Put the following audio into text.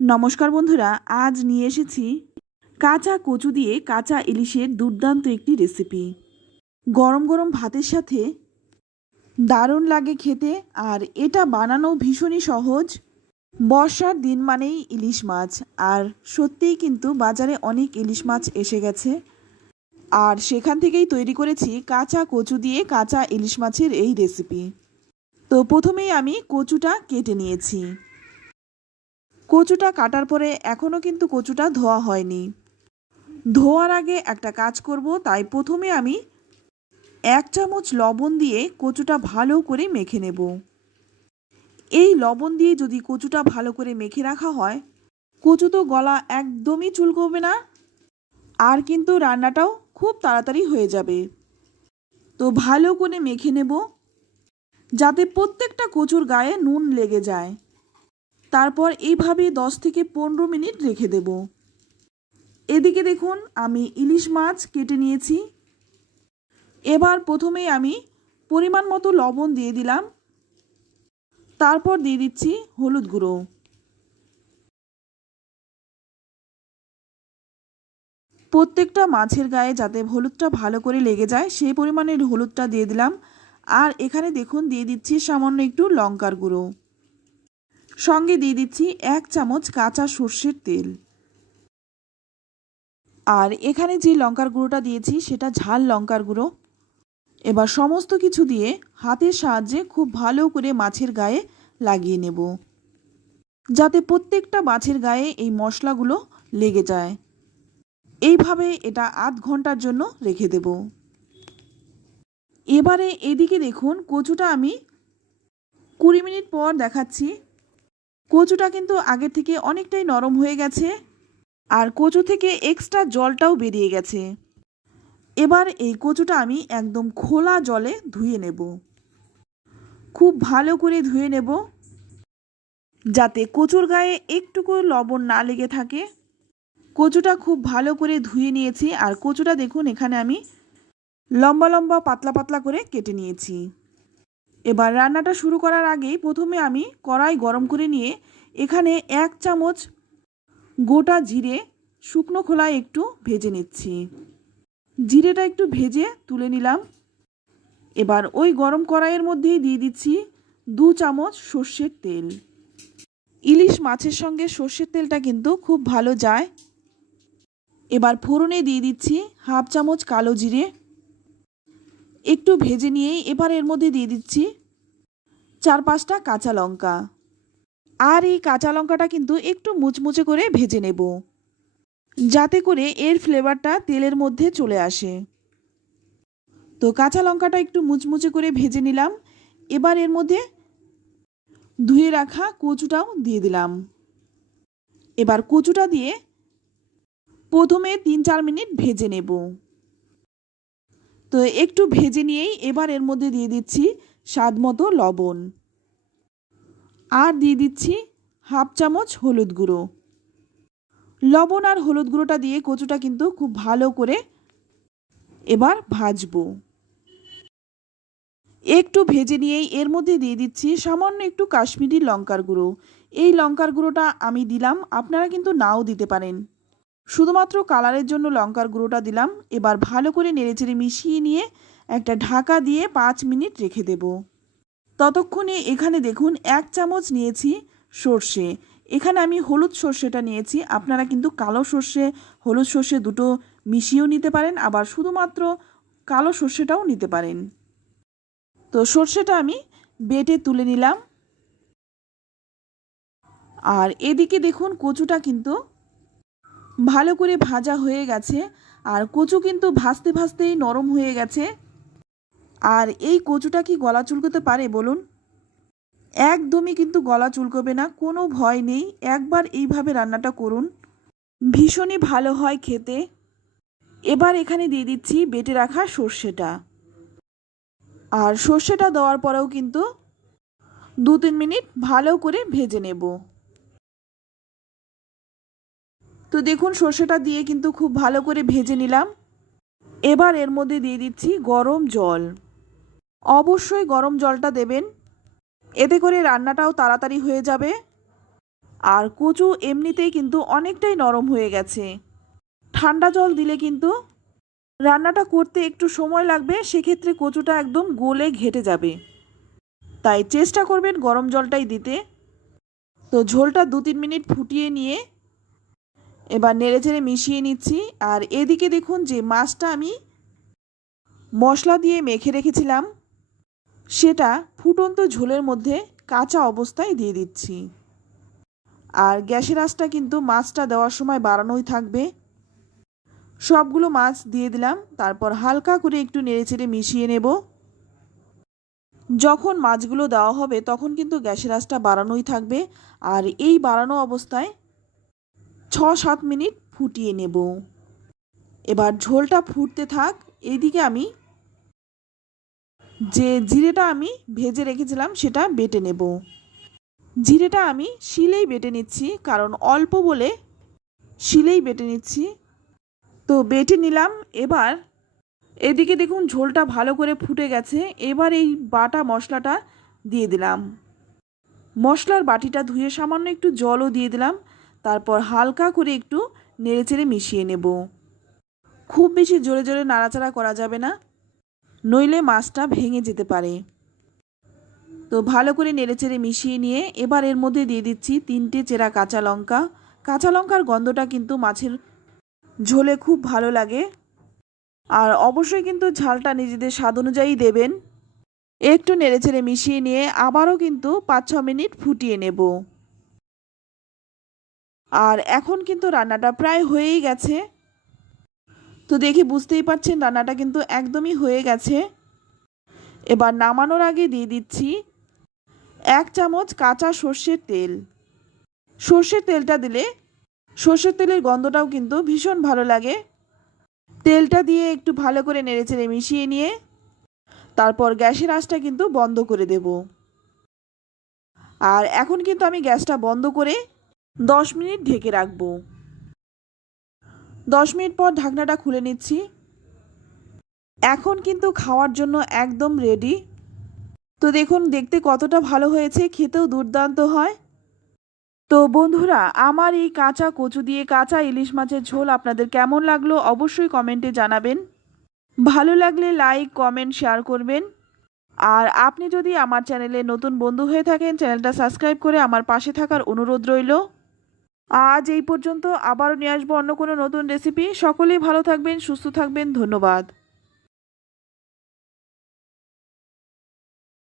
নমস্কার বন্ধুরা, আজ নিয়ে এসেছি কাঁচা কচু দিয়ে কাঁচা ইলিশের দুর্দান্ত একটি রেসিপি। গরম গরম ভাতের সাথে দারুণ লাগে খেতে, আর এটা বানানো ভীষণই সহজ। বর্ষার দিন মানেই ইলিশ মাছ, আর সত্যিই কিন্তু বাজারে অনেক ইলিশ মাছ এসে গেছে, আর সেখান থেকেই তৈরি করেছি কাঁচা কচু দিয়ে কাঁচা ইলিশ মাছের এই রেসিপি। তো প্রথমেই আমি কচুটা কেটে নিয়েছি। কচুটা কাটার পরে এখনও কিন্তু কচুটা ধোয়া হয়নি। ধোয়ার আগে একটা কাজ করব, তাই প্রথমে আমি 1 চামচ লবণ দিয়ে কচুটা ভালো করে মেখে নেব। এই লবণ দিয়ে যদি কচুটা ভালো করে মেখে রাখা হয়, কচু তো গলা একদমই চুলকবে না, আর কিন্তু রান্নাটাও খুব তাড়াতাড়ি হয়ে যাবে। তো ভালো করে মেখে নেব, যাতে প্রত্যেকটা কচুর গায়ে নুন লেগে যায়। তারপর এইভাবে 10 থেকে 15 মিনিট রেখে দেব। এদিকে দেখুন, আমি ইলিশ মাছ কেটে নিয়েছি। এবার প্রথমেই আমি পরিমাণ মতো লবণ দিয়ে দিলাম, তারপর দিয়ে দিচ্ছি হলুদ গুঁড়ো। প্রত্যেকটা মাছের গায়ে যাতে হলুদটা ভালো করে লেগে যায় সেই পরিমাণের হলুদটা দিয়ে দিলাম। আর এখানে দেখুন দিয়ে দিচ্ছি সামান্য একটু লঙ্কার গুঁড়ো, সঙ্গে দিয়ে দিচ্ছি 1 চামচ কাঁচা সর্ষের তেল। আর এখানে যে লঙ্কার গুঁড়োটা দিয়েছি সেটা ঝাল লঙ্কার গুঁড়ো। এবার সমস্ত কিছু দিয়ে হাতের সাহায্যে খুব ভালো করে মাছের গায়ে লাগিয়ে নেব, যাতে প্রত্যেকটা মাছের গায়ে এই মশলাগুলো লেগে যায়। এইভাবে এটা আধ ঘন্টার জন্য রেখে দেব। এবারে এদিকে দেখুন, কচুটা আমি 20 মিনিট পর দেখাচ্ছি। কচুটা কিন্তু আগের থেকে অনেকটাই নরম হয়ে গেছে, আর কচু থেকে এক্সট্রা জলটাও বেরিয়ে গেছে। এবার এই কচুটা আমি একদম খোলা জলে ধুয়ে নেব। খুব ভালো করে ধুয়ে নেব, যাতে কচুর গায়ে একটুকু লবণ না লেগে থাকে। কচুটা খুব ভালো করে ধুয়ে নিয়েছি, আর কচুটা দেখুন এখানে আমি লম্বা লম্বা পাতলা পাতলা করে কেটে নিয়েছি। এবার রান্নাটা শুরু করার আগেই প্রথমে আমি কড়াই গরম করে নিয়ে এখানে 1 চামচ গোটা জিরে শুকনো খোলায় একটু ভেজে নিচ্ছি। জিরেটা একটু ভেজে তুলে নিলাম। এবার ওই গরম কড়াইয়ের মধ্যেই দিয়ে দিচ্ছি 2 চামচ সর্ষের তেল। ইলিশ মাছের সঙ্গে সর্ষের তেলটা কিন্তু খুব ভালো যায়। এবার ফোড়নে দিয়ে দিচ্ছি 1/2 চামচ কালো জিরে। একটু ভেজে নিয়েই এবার এর মধ্যে দিয়ে দিচ্ছি 4-5টা কাঁচা লঙ্কা। আর এই কাঁচা লঙ্কাটা কিন্তু একটু মুচমুচে করে ভেজে নেব, যাতে করে এর ফ্লেভারটা তেলের মধ্যে চলে আসে। তো কাঁচা লঙ্কাটা একটু মুচমুচে করে ভেজে নিলাম। এবার এর মধ্যে ধুয়ে রাখা কচুটাও দিয়ে দিলাম। এবার কচুটা দিয়ে প্রথমে 3-4 মিনিট ভেজে নেব। তো একটু ভেজে নিয়েই এবার এর মধ্যে দিয়ে দিচ্ছি স্বাদ মতো লবণ, আর দিয়ে দিচ্ছি 1/2 চামচ হলুদ গুঁড়ো। লবণ আর হলুদ গুঁড়োটা দিয়ে কচুটা কিন্তু খুব ভালো করে এবার ভাজবো। একটু ভেজে নিয়েই এর মধ্যে দিয়ে দিচ্ছি সামান্য একটু কাশ্মীরি লঙ্কার গুঁড়ো। এই লঙ্কার গুঁড়োটা আমি দিলাম, আপনারা কিন্তু নাও দিতে পারেন। শুধুমাত্র কালারের জন্য লঙ্কার গুঁড়োটা দিলাম। এবার ভালো করে নেড়েচেড়ে মিশিয়ে নিয়ে একটা ঢাকা দিয়ে 5 মিনিট রেখে দেব। ততক্ষণে এখানে দেখুন 1 চামচ নিয়েছি সর্ষে। এখানে আমি হলুদ সর্ষেটা নিয়েছি, আপনারা কিন্তু কালো সর্ষে হলুদ সর্ষে দুটো মিশিয়েও নিতে পারেন, আবার শুধুমাত্র কালো সর্ষেটাও নিতে পারেন। তো সর্ষেটা আমি বেটে তুলে নিলাম। আর এদিকে দেখুন কচুটা কিন্তু ভালো করে ভাজা হয়ে গেছে, আর কচু কিন্তু ভাজতে ভাজতেই নরম হয়ে গেছে। আর এই কচুটা কি গলা চুলকোতে পারে বলুন? একদমই কিন্তু গলা চুলকোবে না, কোনো ভয় নেই। একবার এইভাবে রান্নাটা করুন, ভীষণই ভালো হয় খেতে। এবার এখানে দিয়ে দিচ্ছি বেটে রাখা সর্ষেটা। আর সর্ষেটা দেওয়ার পরেও কিন্তু 2-3 মিনিট ভালো করে ভেজে নেব। তো দেখুন সর্ষেটা দিয়ে কিন্তু খুব ভালো করে ভেজে নিলাম। এবার এর মধ্যে দিয়ে দিচ্ছি গরম জল। অবশ্যই গরম জলটা দেবেন, এতে করে রান্নাটাও তাড়াতাড়ি হয়ে যাবে। আর কচু এমনিতেই কিন্তু অনেকটাই নরম হয়ে গেছে। ঠান্ডা জল দিলে কিন্তু রান্নাটা করতে একটু সময় লাগবে, সেক্ষেত্রে কচুটা একদম গলে ঘেটে যাবে। তাই চেষ্টা করবেন গরম জলটাই দিতে। তো ঝোলটা 2-3 মিনিট ফুটিয়ে নিয়ে এবার নেড়েচেড়ে মিশিয়ে নিচ্ছি। আর এদিকে দেখুন যে মাছটা আমি মশলা দিয়ে মেখে রেখেছিলাম সেটা ফুটন্ত ঝোলের মধ্যে কাঁচা অবস্থায় দিয়ে দিচ্ছি। আর গ্যাসের আঁচটা কিন্তু মাছটা দেওয়ার সময় বাড়ানোই থাকবে। সবগুলো মাছ দিয়ে দিলাম, তারপর হালকা করে একটু নেড়েচেড়ে মিশিয়ে নেব। যখন মাছগুলো দেওয়া হবে তখন কিন্তু গ্যাসের আঁচটা বাড়ানোই থাকবে। আর এই বাড়ানো অবস্থায় 6-7 মিনিট ফুটিয়ে নেব। এবার ঝোলটা ফুটতে থাক। এইদিকে আমি যে জিরেটা আমি ভেজে রেখেছিলাম সেটা বেটে নেব। জিরেটা আমি শিলেই বেটে নিচ্ছি, কারণ অল্প বলে শিলেই বেটে নিচ্ছি। তো বেটে নিলাম। এবার এদিকে দেখুন ঝোলটা ভালো করে ফুটে গেছে। এবার এই বাটা মশলাটা দিয়ে দিলাম। মশলার বাটিটা ধুয়ে সামান্য একটু জলও দিয়ে দিলাম। তারপর হালকা করে একটু নেড়েচেড়ে মিশিয়ে নেব। খুব বেশি জোরে জোরে নাড়াচাড়া করা যাবে না, নইলে মাছটা ভেঙে যেতে পারে। তো ভালো করে নেড়েচেড়ে মিশিয়ে নিয়ে এবার এর মধ্যে দিয়ে দিচ্ছি 3টে চেরা কাঁচা লঙ্কা। কাঁচা লঙ্কার গন্ধটা কিন্তু মাছের ঝোলে খুব ভালো লাগে। আর অবশ্যই কিন্তু ঝালটা নিজেদের স্বাদ অনুযায়ী দেবেন। একটু নেড়েচেড়ে মিশিয়ে নিয়ে আবারও কিন্তু 5-6 মিনিট ফুটিয়ে নেব। আর এখন কিন্তু রান্নাটা প্রায় হয়েই গেছে। তো দেখে বুঝতেই পারছেন রান্নাটা কিন্তু একদমই হয়ে গেছে। এবার নামানোর আগে দিয়ে দিচ্ছি 1 চামচ কাঁচা সর্ষের তেল। সর্ষের তেলটা দিলে সর্ষের তেলের গন্ধটাও কিন্তু ভীষণ ভালো লাগে। তেলটা দিয়ে একটু ভালো করে নেড়েচেড়ে মিশিয়ে নিয়ে তারপর গ্যাসের আঁচটা কিন্তু বন্ধ করে দেব। আর এখন কিন্তু আমি গ্যাসটা বন্ধ করে 10 মিনিট ঢেকে রাখবো। 10 মিনিট পর ঢাকনাটা খুলে নিচ্ছি। এখন কিন্তু খাওয়ার জন্য একদম রেডি। তো দেখুন দেখতে কতটা ভালো হয়েছে, খেতেও দুর্দান্ত হয়। তো বন্ধুরা, আমার এই কাঁচা কচু দিয়ে কাঁচা ইলিশ মাছের ঝোল আপনাদের কেমন লাগলো অবশ্যই কমেন্টে জানাবেন। ভালো লাগলে লাইক, কমেন্ট, শেয়ার করবেন। আর আপনি যদি আমার চ্যানেলে নতুন বন্ধু হয়ে থাকেন, চ্যানেলটা সাবস্ক্রাইব করে আমার পাশে থাকার অনুরোধ রইল। আজ এই পর্যন্ত, আবারও নিয়ে আসবো অন্য কোনো নতুন রেসিপি। সকলেই ভালো থাকবেন, সুস্থ থাকবেন। ধন্যবাদ।